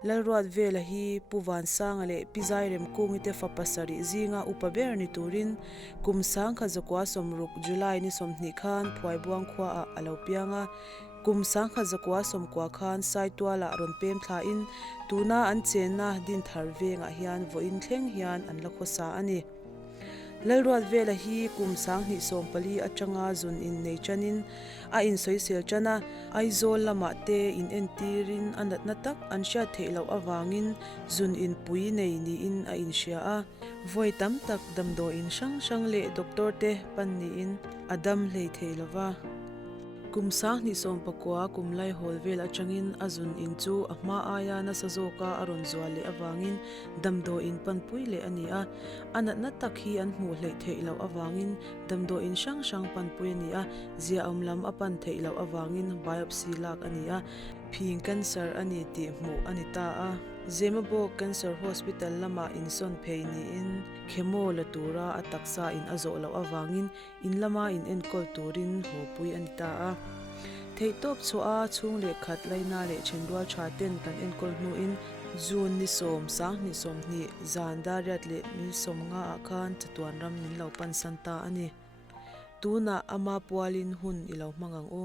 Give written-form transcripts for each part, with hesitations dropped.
Lalruatvela hi puvan sang le pizairem kungite fapasari zinga upaber ni turin kumsang kha zakwa somruk July ni somni khan phwai buang khwa a alopianga kumsang kha zakwa somkwa khan saitwala ronpem thla in tuna an chenna din tharvenga hian voin thleng hian an lakhosa ani Lalruatvela hi kumsang ni sompali atanga zun in nechanin a in soisel chana aizol lama te in entirin anat natak an sha theilo awangin zun in pui nei ni in a in sha a voi tam tak damdo in sang sang le doctor te pan ni in adam hlei theilawa kumsang ni sompakwa kumlai holvel achangin azun in chu amah aya na sazoka aron zwale awangin damdo in panpui le ania anat na takhi an mu hlei theilo awangin damdo in sang sang panpui ania zia amlam apan theilo awangin biopsy lak ania phing cancer ani ti mu anita a zemabo cancer hospital lama in son phei ni in chemo latura ataksa in azolo awangin in lama in enkol turin hopui anita a theitop choa chung le khat laina le chendua thaten kan enkol nu in jun ni som sang ni som ni zanda riat le mi som nga khan chatuan ram minlo pan santa ani tuna ama pualin hun ilo mangang o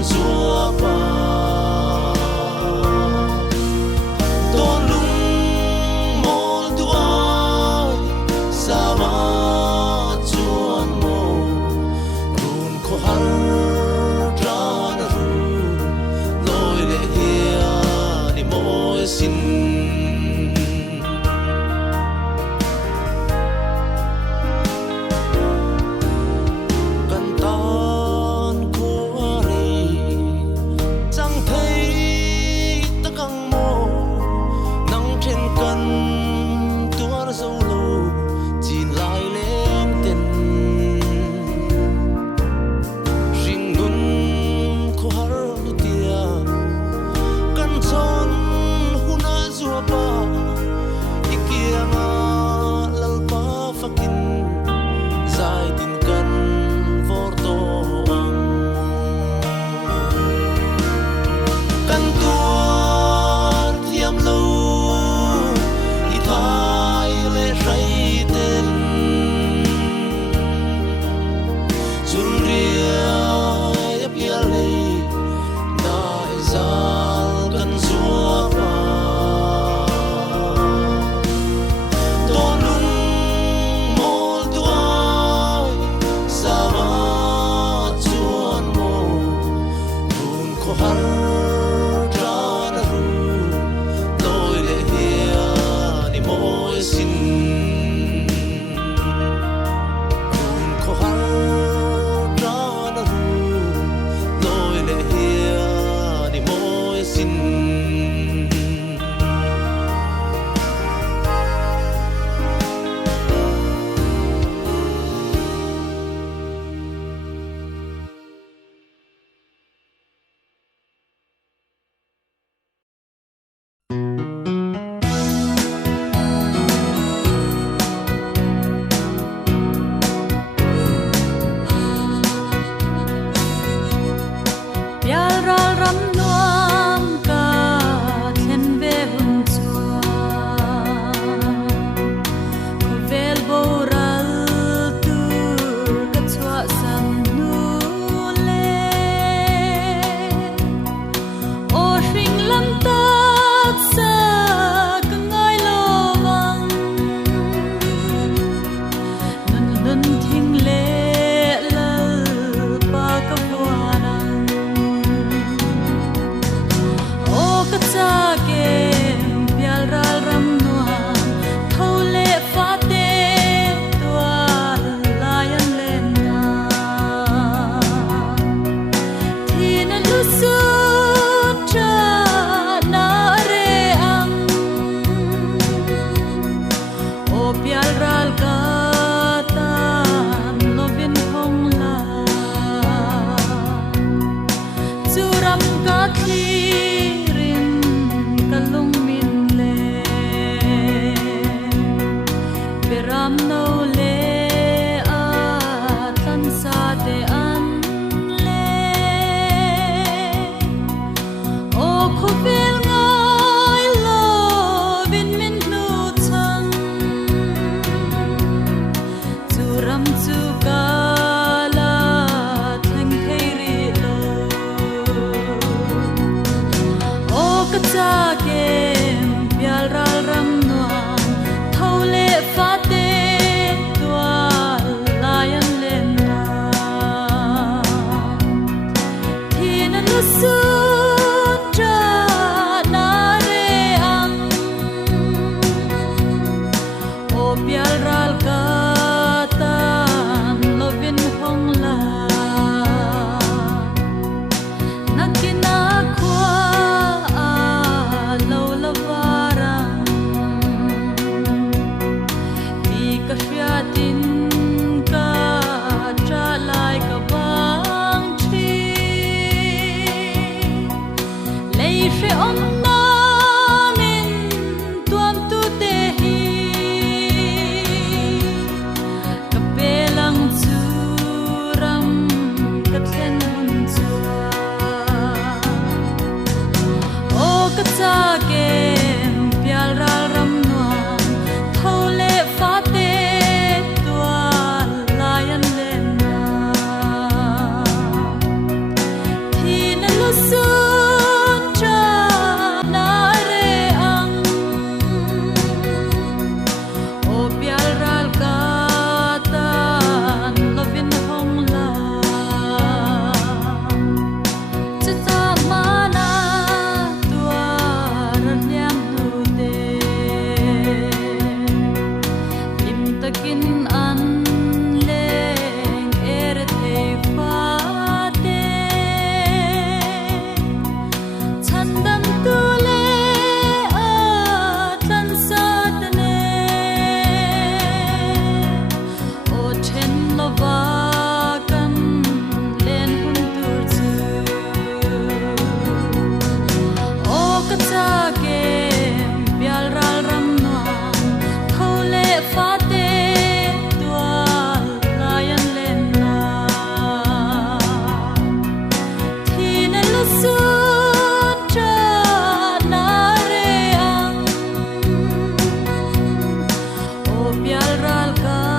chúa pa tôn lung mol tuai sama chuan mo run ko har ran ru loi le hia ni moi sin Thihni bial ral ka